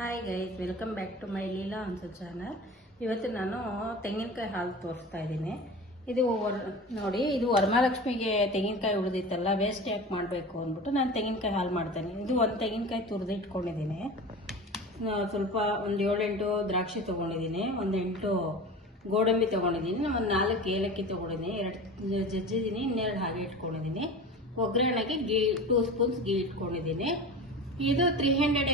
Hi guys, welcome back to my Leela ಅಂತ channel. ಇವತ್ತು ನಾನು ತೆಂಗಿನಕಾಯಿ ಹಾಲು ತೋರಿಸ್ತಾ ಇದ್ದೀನಿ. ಇದು ನೋಡಿ, ಇದು ವರಮಹಾಲಕ್ಷ್ಮಿಗೆ ತೆಂಗಿನಕಾಯಿ ಉಳಿದಿತ್ತಲ್ಲ, ವೇಸ್ಟ್ ಯಾಕೆ ಮಾಡಬೇಕು ಅಂದ್ಬಿಟ್ಟು ನಾನು ತೆಂಗಿನಕಾಯಿ ಹಾಲು ಮಾಡ್ತೇನೆ. ಇದು ಒಂದು ತೆಂಗಿನಕಾಯಿ ತುರಿದು ಇಟ್ಕೊಂಡಿದ್ದೀನಿ. ಸ್ವಲ್ಪ ಒಂದು 7-8 ದ್ರಾಕ್ಷಿ ತೊಗೊಂಡಿದ್ದೀನಿ, ಒಂದು 8 ಗೋಡಂಬಿ ತೊಗೊಂಡಿದ್ದೀನಿ, ಒಂದು 4 ಏಲಕ್ಕಿ ತೊಗೊಂಡಿದ್ದೀನಿ, 2 ಜಜ್ಜಿದ್ದೀನಿ, ಇನ್ನೆರಡು ಹಾಗೆ ಇಟ್ಕೊಂಡಿದ್ದೀನಿ. ಒಗ್ಗರಣೆಗೆ 2 ಸ್ಪೂನ್ಸ್ ಗೀ ಇಟ್ಕೊಂಡಿದ್ದೀನಿ. ಇದು 300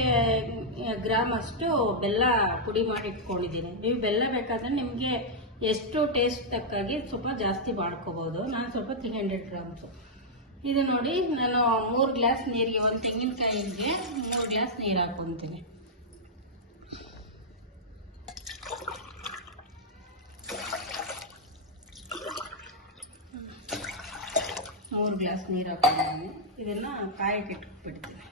ಗ್ರಾಮ್ ಅಷ್ಟು ಬೆಲ್ಲ ಪುಡಿ ಮಾಡಿ ಇಟ್ಕೊಂಡಿದ್ದೀನಿ. ನೀವು ಬೆಲ್ಲ ಬೇಕಾದ್ರೆ ನಿಮಗೆ ಎಷ್ಟು ಟೇಸ್ಟ್ ತಕ್ಕಾಗಿ ಸ್ವಲ್ಪ ಜಾಸ್ತಿ ಮಾಡ್ಕೋಬಹುದು. ನಾನು ಸ್ವಲ್ಪ 300 ಗ್ರಾಮ್ಸ್. ಇದು ನೋಡಿ, ನಾನು 3 ಗ್ಲಾಸ್ ನೀರಿಗೆ, ಒಂದು ತೆಂಗಿನಕಾಯಿಗೆ 3 ಗ್ಲಾಸ್ ನೀರು ಹಾಕೊಂತೀನಿ. ಮೂರು ಗ್ಲಾಸ್ ನೀರು ಹಾಕೊಂಡಿದ್ದೀನಿ. ಇದನ್ನ ಕಾಯಕ್ಕೆ ಇಟ್ಬಿಡ್ತೀನಿ.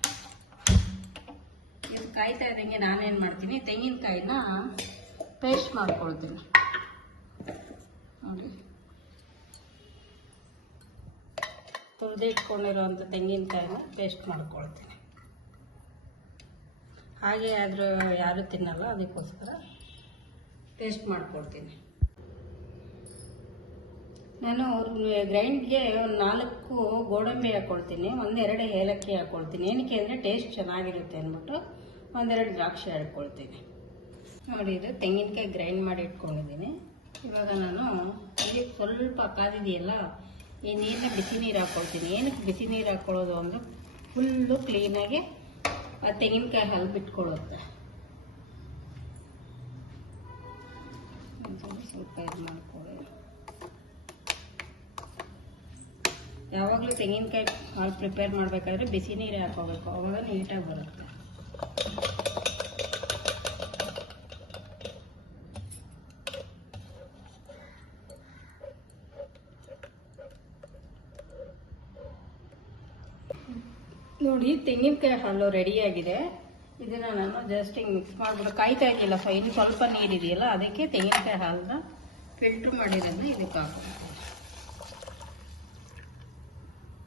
ಇದು ಕಾಯ್ತಾ ಇದ್ದಂಗೆ ನಾನೇನು ಮಾಡ್ತೀನಿ, ತೆಂಗಿನಕಾಯಿನ ಪೇಸ್ಟ್ ಮಾಡ್ಕೊಳ್ತೀನಿ. ನೋಡಿ, ತುರಿದು ಇಟ್ಕೊಂಡಿರೋಂಥ ತೆಂಗಿನಕಾಯಿನ ಪೇಸ್ಟ್ ಮಾಡ್ಕೊಳ್ತೀನಿ. ಹಾಗೆ ಆದರೂ ಯಾರು ತಿನ್ನಲ್ಲ, ಅದಕ್ಕೋಸ್ಕರ ಪೇಸ್ಟ್ ಮಾಡ್ಕೊಳ್ತೀನಿ. ನಾನು ಗ್ರೈಂಡ್ಗೆ ಒಂದು 4 ಗೋಡಂಬಿ ಹಾಕ್ಕೊಳ್ತೀನಿ, 1-2 ಏಲಕ್ಕಿ ಹಾಕ್ಕೊಳ್ತೀನಿ. ಏನಕ್ಕೆ ಅಂದರೆ ಟೇಸ್ಟ್ ಚೆನ್ನಾಗಿರುತ್ತೆ ಅಂದ್ಬಿಟ್ಟು 1-2 ದ್ರಾಕ್ಷಿ ಹಾಕ್ಕೊಳ್ತೀನಿ. ನೋಡಿ, ಇದು ತೆಂಗಿನಕಾಯಿ ಗ್ರೈಂಡ್ ಮಾಡಿ ಇಟ್ಕೊಂಡಿದ್ದೀನಿ. ಇವಾಗ ನಾನು ಇದಕ್ಕೆ ಸ್ವಲ್ಪ ಕಾದಿದೆಯಲ್ಲ, ಈ ನೀರನ್ನ ಬಿಸಿ ನೀರು ಹಾಕ್ಕೊಳ್ತೀನಿ. ಏನಕ್ಕೆ ಬಿಸಿ ನೀರು ಹಾಕ್ಕೊಳ್ಳೋದು ಅಂದರೆ ಫುಲ್ಲು ಕ್ಲೀನಾಗಿ ಆ ತೆಂಗಿನಕಾಯಿ ಹಾಲು ಬಿಟ್ಕೊಳ್ಳುತ್ತೆ. ಸ್ವಲ್ಪ ಇದು ಮಾಡ್ಕೊಳ್ಳಿ. ಯಾವಾಗಲೂ ತೆಂಗಿನಕಾಯಿ ಹಾಲು ಪ್ರಿಪೇರ್ ಮಾಡಬೇಕಾದ್ರೆ ಬಿಸಿ ನೀರೇ ಹಾಕೋಬೇಕು, ಅವಾಗ ನೀಟಾಗಿ ಬರುತ್ತೆ. ನೋಡಿ, ತೆಂಗಿನಕಾಯಿ ಹಾಲು ರೆಡಿಯಾಗಿದೆ. ಇದನ್ನು ನಾನು ಜಸ್ಟ್ ಹಿಂಗೆ ಮಿಕ್ಸ್ ಮಾಡಿಬಿಟ್ಟು, ಕಾಯ್ತಾ ಇದೆಯಲ್ಲ, ಇನ್ನು ಸ್ವಲ್ಪ ನೀರಿದೆಯಲ್ಲ, ಅದಕ್ಕೆ ತೆಂಗಿನಕಾಯಿ ಹಾಲನ್ನ ಫಿಲ್ಟ್ರ್ ಮಾಡಿರೋದನ್ನ ಇದಕ್ಕೆ ಹಾಕ್ತೀನಿ.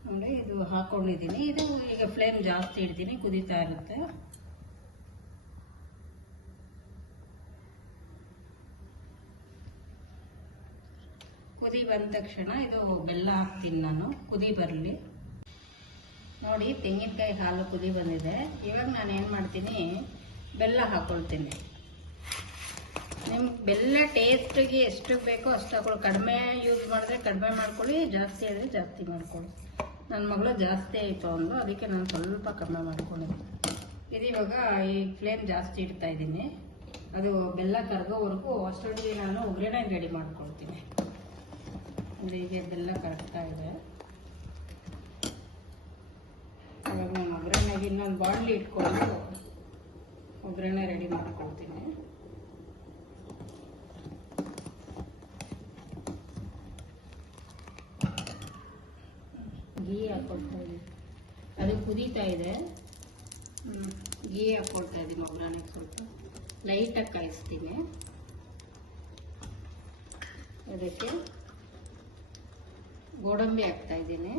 ನೋಡಿ, ಇದು ಹಾಕೊಂಡಿದ್ದೀನಿ. ಇದು ಈಗ ಫ್ಲೇಮ್ ಜಾಸ್ತಿ ಇಡ್ತೀನಿ, ಕುದೀತಾ ಇರುತ್ತೆ. ಕುದಿ ಬಂದ ತಕ್ಷಣ ಇದು ಬೆಲ್ಲ ಹಾಕ್ತೀನಿ ನಾನು, ಕುದಿ ಬರಲಿ. ನೋಡಿ, ತೆಂಗಿನಕಾಯಿ ಹಾಲು ಕುದಿ ಬಂದಿದೆ. ಇವಾಗ ನಾನು ಏನು ಮಾಡ್ತೀನಿ, ಬೆಲ್ಲ ಹಾಕ್ಕೊಳ್ತೀನಿ. ನಿಮ್ಗೆ ಬೆಲ್ಲ ಟೇಸ್ಟಿಗೆ ಎಷ್ಟು ಬೇಕೋ ಅಷ್ಟು ಹಾಕೊಳ್ಳಿ. ಕಡಿಮೆ ಯೂಸ್ ಮಾಡಿದ್ರೆ ಕಡಿಮೆ ಮಾಡ್ಕೊಳ್ಳಿ, ಜಾಸ್ತಿ ಆದರೆ ಜಾಸ್ತಿ ಮಾಡ್ಕೊಳ್ಳಿ. ನನ್ನ ಮಗಳು ಜಾಸ್ತಿ ಆಯಿತು ಅಂದು, ಅದಕ್ಕೆ ನಾನು ಸ್ವಲ್ಪ ಕಡಿಮೆ ಮಾಡ್ಕೊಂಡಿದ್ದೀನಿ. ಇದು ಇವಾಗ ಈ ಫ್ಲೇಮ್ ಜಾಸ್ತಿ ಇಡ್ತಾ ಇದ್ದೀನಿ. ಅದು ಬೆಲ್ಲ ಕರಗೋವರೆಗೂ ಅಷ್ಟೊಂದಿಗೆ ನಾನು ಒಗ್ಗರಣೆ ರೆಡಿ ಮಾಡ್ಕೊಳ್ತೀನಿ. ಹೀಗೆ ಬೆಲ್ಲ ಕರಗ್ತಾ ಇದೆ. ಇವಾಗ ನಾನು ಒಗ್ಗರಣೆಗೆ ಇನ್ನೊಂದು ಬಾಣಲಿ ಇಟ್ಕೊಂಡು ಒಗ್ಗರಣೆ ರೆಡಿ ಮಾಡ್ಕೊಳ್ತೀನಿ. ಗೀ ಹಾಕ್ಕೊಳ್ತಾ ಇದ್ದೀನಿ. ಅದು ಕುದೀತಾ ಇದೆ. ಗೀ ಹಾಕ್ಕೊಳ್ತಾ ಇದ್ದೀನಿ. ಒಗ್ಗರಣೆಗೆ ಸ್ವಲ್ಪ ಲೈಟಾಗಿ ಕಾಯಿಸ್ತೀನಿ. ಅದಕ್ಕೆ ಗೋಡಂಬಿ ಹಾಕ್ತಾ ಇದ್ದೀನಿ,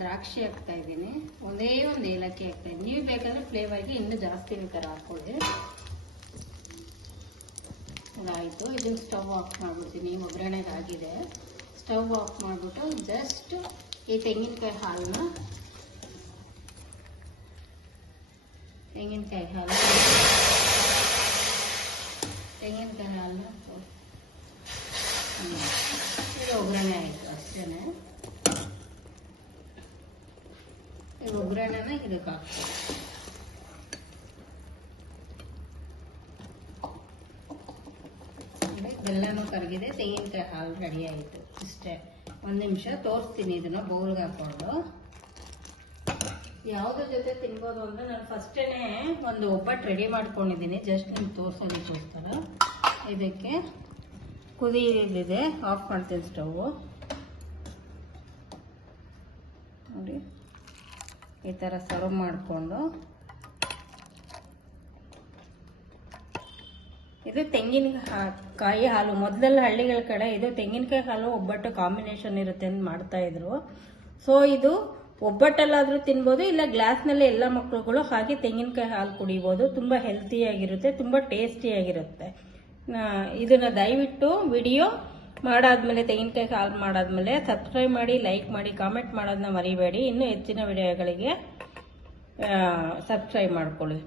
ದ್ರಾಕ್ಷಿ ಹಾಕ್ತಾ ಇದ್ದೀನಿ, ಒಂದೇ ಒಂದು ಏಲಕ್ಕಿ ಹಾಕ್ತಾ ಇದ್ದೀನಿ. ನೀವು ಬೇಕಾದ್ರೆ ಫ್ಲೇವರ್ಗೆ ಇನ್ನೂ ಜಾಸ್ತಿ ಬೇಕಾದ್ರೆ ಹಾಕ್ಕೊಳ್ಳಿ. ಅದಾಯಿತು. ಇದನ್ನು ಸ್ಟವ್ ಆಫ್ ಮಾಡಿಬಿಡ್ತೀನಿ. ಒಗ್ಗರಣೆಗೆ ಆಗಿದೆ. ಸ್ಟವ್ ಆಫ್ ಮಾಡಿಬಿಟ್ಟು ಜಸ್ಟ್ ಈ ತೆಂಗಿನಕಾಯಿ ಹಾಲನ್ನ ಇದು ಒಗ್ಗರಣೆ ಆಯಿತು ಅಷ್ಟೇ. ಈ ಒಗ್ಗರಣೆನ ಇದಕ್ಕೆ ಹಾಕ್ತೀನಿ. ಬೆಲ್ಲನೂ ಕರಗಿದೆ, ತೆಂಗಿನಕಾಯಿ ಹಾಲು ರೆಡಿ ಆಯಿತು. ಇಷ್ಟೇ. 1 ನಿಮಿಷ ತೋರಿಸ್ತೀನಿ. ಇದನ್ನು ಬೌಲ್ಗೆ ಹಾಕ್ಕೊಂಡು ಯಾವುದ್ರ ಜೊತೆ ತಿನ್ಬೋದು ಅಂದರೆ, ನಾನು ಫಸ್ಟೇ ಒಂದು ಒಬ್ಬಟ್ಟು ರೆಡಿ ಮಾಡ್ಕೊಂಡಿದ್ದೀನಿ, ಜಸ್ಟ್ ನಿಮ್ಗೆ ತೋರಿಸೋದಕ್ಕೋಸ್ಕರ. ಇದಕ್ಕೆ ಕುದಿಯಿದೆ, ಆಫ್ ಮಾಡ್ತೀನಿ ಸ್ಟವ್ವು. ನೋಡಿ, ಈ ಥರ ಸರ್ವ್ ಮಾಡಿಕೊಂಡು, ಇದು ತೆಂಗಿನಕಾಯಿ ಹಾಲು. ಮೊದಲೆಲ್ಲ ಹಳ್ಳಿಗಳ ಕಡೆ ಇದು ತೆಂಗಿನಕಾಯಿ ಹಾಲು ಒಬ್ಬಟ್ಟು ಕಾಂಬಿನೇಷನ್ ಇರುತ್ತೆ ಅಂತ ಮಾಡ್ತಾಯಿದ್ರು. ಸೊ ಇದು ಒಬ್ಬಟ್ಟಲ್ಲಾದರೂ ತಿನ್ಬೋದು, ಇಲ್ಲ ಗ್ಲಾಸ್ನಲ್ಲಿ ಎಲ್ಲ ಮಕ್ಕಳುಗಳು ಹಾಗೆ ತೆಂಗಿನಕಾಯಿ ಹಾಲು ಕುಡಿಬೋದು. ತುಂಬ ಹೆಲ್ತಿಯಾಗಿರುತ್ತೆ, ತುಂಬ ಟೇಸ್ಟಿಯಾಗಿರುತ್ತೆ. ಇದನ್ನು ದಯವಿಟ್ಟು ವಿಡಿಯೋ ಮಾಡಾದ್ಮೇಲೆ, ತೆಂಗಿನಕಾಯಿ ಹಾಲು ಮಾಡಾದ್ಮೇಲೆ ಸಬ್ಸ್ಕ್ರೈಬ್ ಮಾಡಿ, ಲೈಕ್ ಮಾಡಿ, ಕಾಮೆಂಟ್ ಮಾಡೋದನ್ನ ಮರಿಬೇಡಿ. ಇನ್ನೂ ಹೆಚ್ಚಿನ ವಿಡಿಯೋಗಳಿಗೆ ಸಬ್ಸ್ಕ್ರೈಬ್ ಮಾಡ್ಕೊಳ್ಳಿ.